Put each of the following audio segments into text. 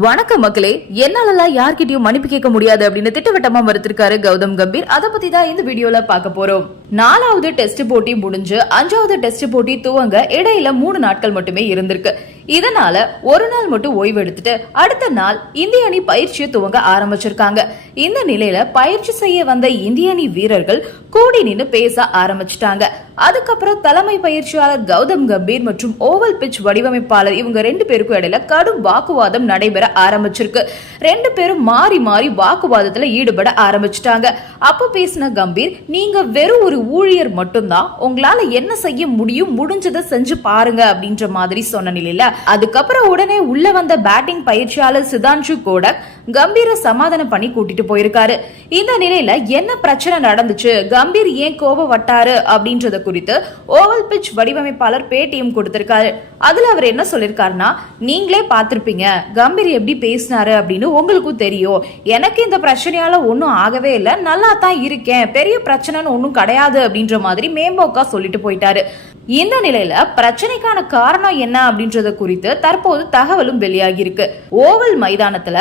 வணக்கம் மக்களே என்னாலலாம் யார்கிட்டயும் மன்னிப்பு கேட்க முடியாது அப்படின்னு திட்டவட்டமா மறுத்திருக்காரு கௌதம் கம்பீர். அதை பத்தி தான் இந்த வீடியோல பார்க்க போறோம். நாலாவது டெஸ்ட் போட்டி முடிஞ்சு அஞ்சாவது டெஸ்ட் போட்டி துவங்க இடையில மூணு நாட்கள் மட்டுமே இருந்திருக்கு. இதனால ஒரு நாள் மட்டும் ஓய்வு எடுத்துட்டு அடுத்த நாள் இந்திய அணி பயிற்சியை துவங்க ஆரம்பிச்சிருக்காங்க. இந்த நிலையில பயிற்சி செய்ய வந்த இந்திய அணி வீரர்கள் கூடி நின்று பேச ஆரம்பிச்சிட்டாங்க. அதுக்கப்புறம் தலைமை பயிற்சியாளர் கௌதம் கம்பீர் மற்றும் ஓவல் பிட்ச் வடிவமைப்பாளர் இவங்க ரெண்டு பேருக்கும் இடையில கடும் வாக்குவாதம் நடைபெற ஆரம்பிச்சிருக்கு. ரெண்டு பேரும் மாறி மாறி வாக்குவாதத்துல ஈடுபட ஆரம்பிச்சிட்டாங்க. அப்ப பேசின கம்பீர் நீங்க வெறும் ஒரு ஊழியர் மட்டும்தான் உங்களால என்ன செய்ய முடியும் முடிஞ்சதை செஞ்சு பாருங்க அப்படின்ற மாதிரி சொன்ன நிலையில அதுக்கப்புறம் உடனே உள்ள வந்த பேட்டிங் பயிற்சியாளர் சிதான்ஷு கோடக் கம்பீர சமாதானம் பண்ணி கூட்டிட்டு போயிருக்காரு. இந்த நிலையில என்ன பிரச்சனை நடந்துச்சு? கம்பீர் ஏன் கோபப்பட்டாரு அப்படின்றத குறித்து ஓவல் பிட்ச் வடிவமைப்பாளர் பேட்டியும் கொடுத்திருக்காரு. அதுல அவர் என்ன சொல்லிருக்காருன்னா நீங்களே பார்த்திருப்பீங்க கம்பீர் எப்படி பேசினாரு அப்படின்னு உங்களுக்கும் தெரியும். எனக்கு இந்த பிரச்சனையால ஒன்றும் ஆகவே இல்லை. நல்லா தான் இருக்கேன். பெரிய பிரச்சனைன்னு ஒன்றும் கிடையாது அப்படின்ற மாதிரி மேம்போக்கா சொல்லிட்டு போயிட்டாரு. இந்த நிலையில பிரச்சனைக்கான காரணம் என்ன அப்படின்றத குறித்து தற்போது தகவலும் வெளியாகி இருக்கு ஓவல் மைதானத்துல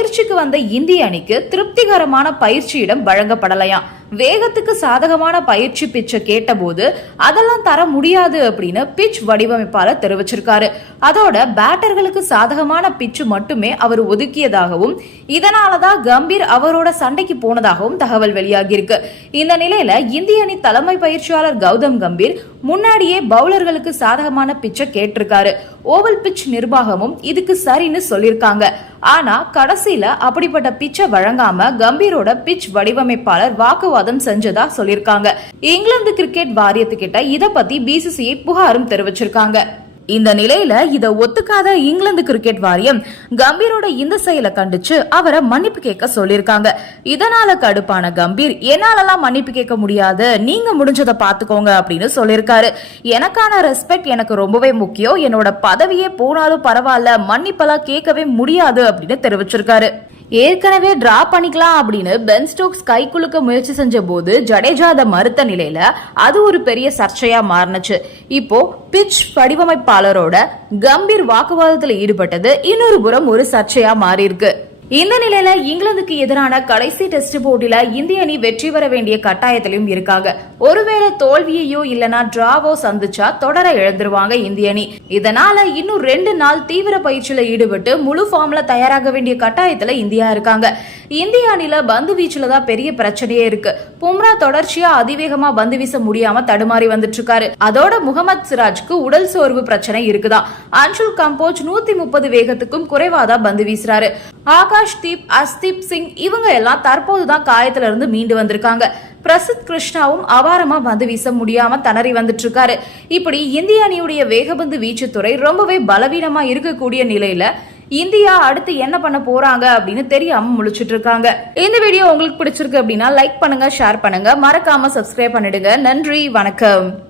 பயிற்சிக்கு வந்த இந்திய அணிக்கு திருப்திகரமான பயிற்சியிடம் வழங்கப்படலையாம் வேகத்துக்கு சாதகமான பயிற்சி பிச்சை கேட்டபோது அதெல்லாம் தர முடியாது அப்படின்னு பிச் வடிவமைப்பாளர் தெரிவிச்சிருக்காரு. அதோட பேட்டர்களுக்கு சாதகமான பிச்சு மட்டுமே அவர் ஒதுக்கியதாகவும் இதனாலதான் கம்பீர் அவரோட சண்டைக்கு போனதாகவும் தகவல் வெளியாகியிருக்கு. இந்த நிலையில இந்திய அணி தலைமை பயிற்சியாளர் கௌதம் கம்பீர் முன்னாடியே பவுலர்களுக்கு சாதகமான பிச்சை கேட்டிருக்காரு. ஓவல் பிச் நிர்வாகமும் இதுக்கு சரின்னு சொல்லியிருக்காங்க. ஆனா கடைசியில அப்படிப்பட்ட பிச்சை வழங்காம கம்பீரோட பிச் வடிவமைப்பாளர் வாக்குவாதம் செஞ்சதா சொல்லியிருக்காங்க. இங்கிலாந்து கிரிக்கெட் வாரியத்துக்கிட்ட இத பத்தி பிசிசிஐ புகாரும் தெரிவிச்சிருக்காங்க. இந்த நிலையில இதை ஒத்துக்காத இங்கிலாந்து கிரிக்கெட் வாரியம் கம்பீரோட இந்த செயலை கண்டிச்சு அவரை மன்னிப்பு கேட்க சொல்லியிருக்காங்க. இதனால கடுப்பான கம்பீர் என்னாலலாம் மன்னிப்பு கேட்க முடியாது நீங்க முடிஞ்சதை பாத்துக்கோங்க அப்படின்னு சொல்லியிருக்காரு. எனக்கான ரெஸ்பெக்ட் எனக்கு ரொம்பவே முக்கியம். என்னோட பதவியே போனாலும் பரவாயில்ல மன்னிப்பெல்லாம் கேட்கவே முடியாது அப்படின்னு தெரிவிச்சிருக்காரு. ஏற்கனவே டிரா பண்ணிக்கலாம் அப்படின்னு பென் ஸ்டோக்ஸ் கை குலுக்க முயற்சி செஞ்ச போது ஜடேஜா அதை மறுத்த நிலையில அது ஒரு பெரிய சர்ச்சையா மாறினுச்சு. இப்போ பிட்ச் வடிவமைப்பாளரோட கம்பீர் வாக்குவாதத்துல ஈடுபட்டது இன்னொரு புறம் ஒரு சர்ச்சையா மாறி இருக்கு இந்த நிலையில இங்கிலாந்துக்கு எதிரான கடைசி டெஸ்ட் போட்டியில இந்திய அணி வெற்றி பெற வேண்டிய கட்டாயத்திலும் இருக்காங்க. ஒருவேளை தோல்வியையோ இல்லனா டிராவோ சந்திச்சா தொடர இழந்துருவாங்க இந்திய அணி. இதனால இன்னும் ரெண்டு நாள் தீவிர பயிற்சியில ஈடுபட்டு முழு ஃபார்ம்ல தயாராக வேண்டிய கட்டாயத்துல இந்தியா இருக்காங்க. இந்திய அணில பந்து வீச்சுல தான் பெரிய பிரச்சனையே இருக்கு. பும்ரா தொடர்ச்சியா அதிவேகமா பந்து வீச முடியாம தடுமாறி வந்துட்டு இருக்காரு அதோட முகமது சிராஜ்க்கு உடல் சோர்வு பிரச்சனை இருக்குதா. அன்சுல் கம்போஜ் நூத்தி முப்பது வேகத்துக்கும் குறைவாதான் பந்து வீசுறாரு. ஆகாஷ் தீப் அஸ்தீப் சிங் இவங்க எல்லாம் தற்போதுதான் காயத்துல இருந்து மீண்டு வந்திருக்காங்க. பிரசித் கிருஷ்ணாவும் அபாரமா பந்து வீச முடியாம தணறி வந்துட்டு இருக்காரு இப்படி இந்திய அணியுடைய வேகபந்து வீச்சுத்துறை ரொம்பவே பலவீனமா இருக்கக்கூடிய நிலையில இந்தியா அடுத்து என்ன பண்ண போறாங்க அப்படின்னு தெரியாம முழிச்சிட்டு இருக்காங்க இந்த வீடியோ உங்களுக்கு பிடிச்சிருக்கு அப்படின்னா லைக் பண்ணுங்க ஷேர் பண்ணுங்க. மறக்காம சப்ஸ்கிரைப் பண்ணிடுங்க. நன்றி வணக்கம்.